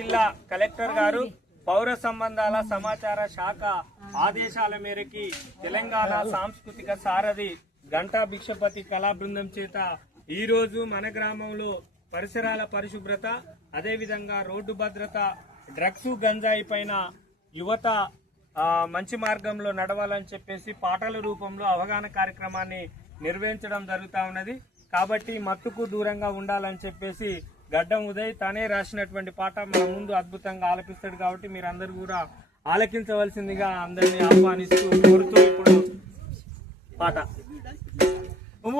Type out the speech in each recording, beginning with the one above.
జిల్లా కలెక్టర్ గారు పౌర సంబంధాల సమాచార శాఖ ఆదేశాల మేరకు తెలంగాణ సాంస్కృతిక సారథి గంటా భిక్షపతి కళా బృందం చేత ఈ రోజు మన గ్రామంలో పరిసరాల పరిశుభ్రత, అదేవిధంగా రోడ్డు భద్రత, డ్రగ్స్ గంజాయి పైన యువత మంచి మార్గంలో నడవాలని చెప్పేసి పాటల రూపంలో అవగాహన కార్యక్రమాన్ని నిర్వహించడం జరుగుతూ ఉన్నది. కాబట్టి మత్తుకు దూరంగా ఉండాలని చెప్పేసి గడ్డం ఉదయ్ తనే రాసినటువంటి పాట మన ముందు అద్భుతంగా ఆలపిస్తాడు. కాబట్టి మీరందరూ కూడా ఆలకించవలసిందిగా అందరినీ ఆహ్వానిస్తూ కోరుతూ ఇప్పుడు పాట.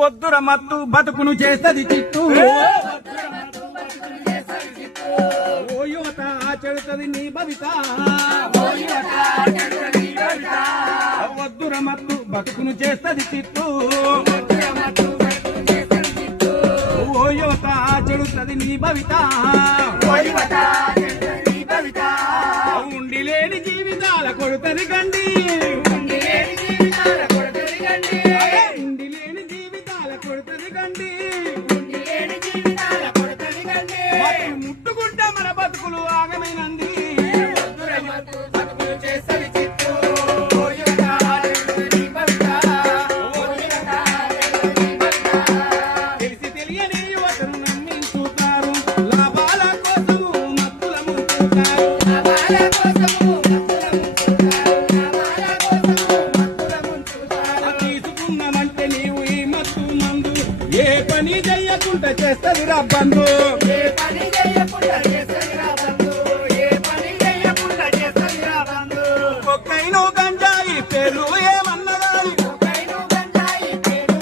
వద్దుర మత్తు బతుకును చేస్తది చిత్తు, ఓ యువత చెడుతది నీ భవిత. వద్దుర మత్తు బతుకును చేస్తది చిత్తు, ఓ యువత చెడుతది నీ భవిత. ఉండి లేని జీవితాల కొడుతది గండి, ఉండి లేని జీవితాల కొడుతది గండి. ముట్టుకుంటా మన బతుకులు ఆగమైనంది. తెలిసి తెలియని యువతను నమ్మించుతారు, లాభాల కోసము మత్తుల ముంచుతారు. తీసుకున్నామంటే నీవు ఈ మత్తు మందు ఏ పని చెయ్యకుండా చేస్తుంది రబ్బందు. కొక్కైను గంజాయి పేర్లు ఏమన్నదాని, కొక్కైను గంజాయి పేర్లు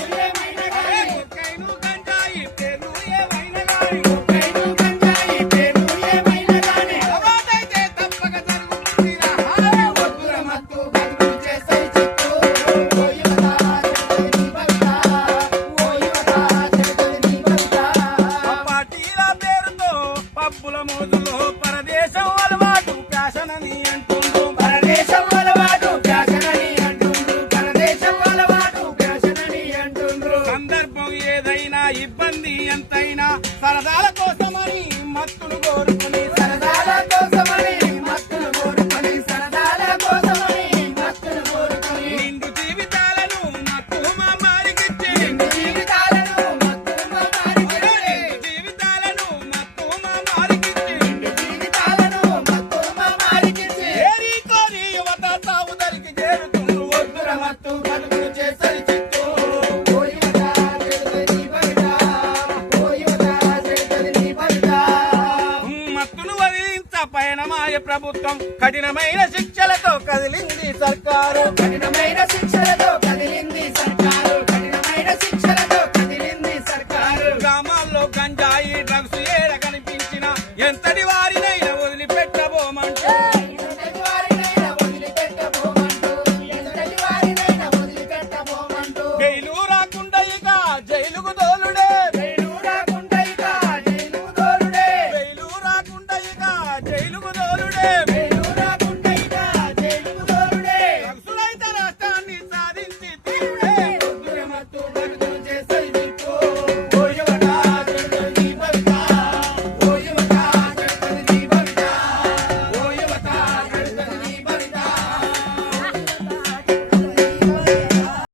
ఏమైనా గాని అవాదైతే తప్పక జరుగుతుందిరా. వద్దుర మత్తు బతుకును చేస్తది చిత్తు, ఓ యువత చెడుతది నీ భవిత, ఓ యువత చెడుతది నీ భవిత. పార్టీల పేరుతో పబ్బుల మోజులో పరదేశం అలవాటు ఫ్యాషనని అంటుండ్రు, పరదేశం అలవాటు ఫ్యాషనని అంటుండ్రు, పరదేశం అలవాటు ఫ్యాషనని అంటుండ్రు. సందర్భం ఏదైనా ఇబ్బంది ఎంతైనా సరదాల కోసమని మత్తులు కోరుకుని, సరదాల కోసమని మత్తులు కోరుకుని, సరదాల కోసమని మత్తులు కోరుకుని నిండు జీవితాలను మత్తు మామారికిచ్చి, నిండు జీవితాలను మత్తు మామారికిచ్చి, జీవితాలను మత్తు మామారికిచ్చి, నిండు జీవితాలను మత్తు మామారికిచ్చి ఏరి కోరి యువత తావు దరికి చేరుతుండ్రు. వద్దుర మత్తు బతుకును చేస్తది చిత్తు, ఓ యువత చెడుతది నీ భవిత, ఓ యువత చెడుతది నీ భవిత. మత్తును వదిలించ పయనమాయ ప్రభుత్వం, కఠినమైన శిక్షలతో కదిలింది సర్కారు, కఠినమైన శిక్షలతో కదిలింది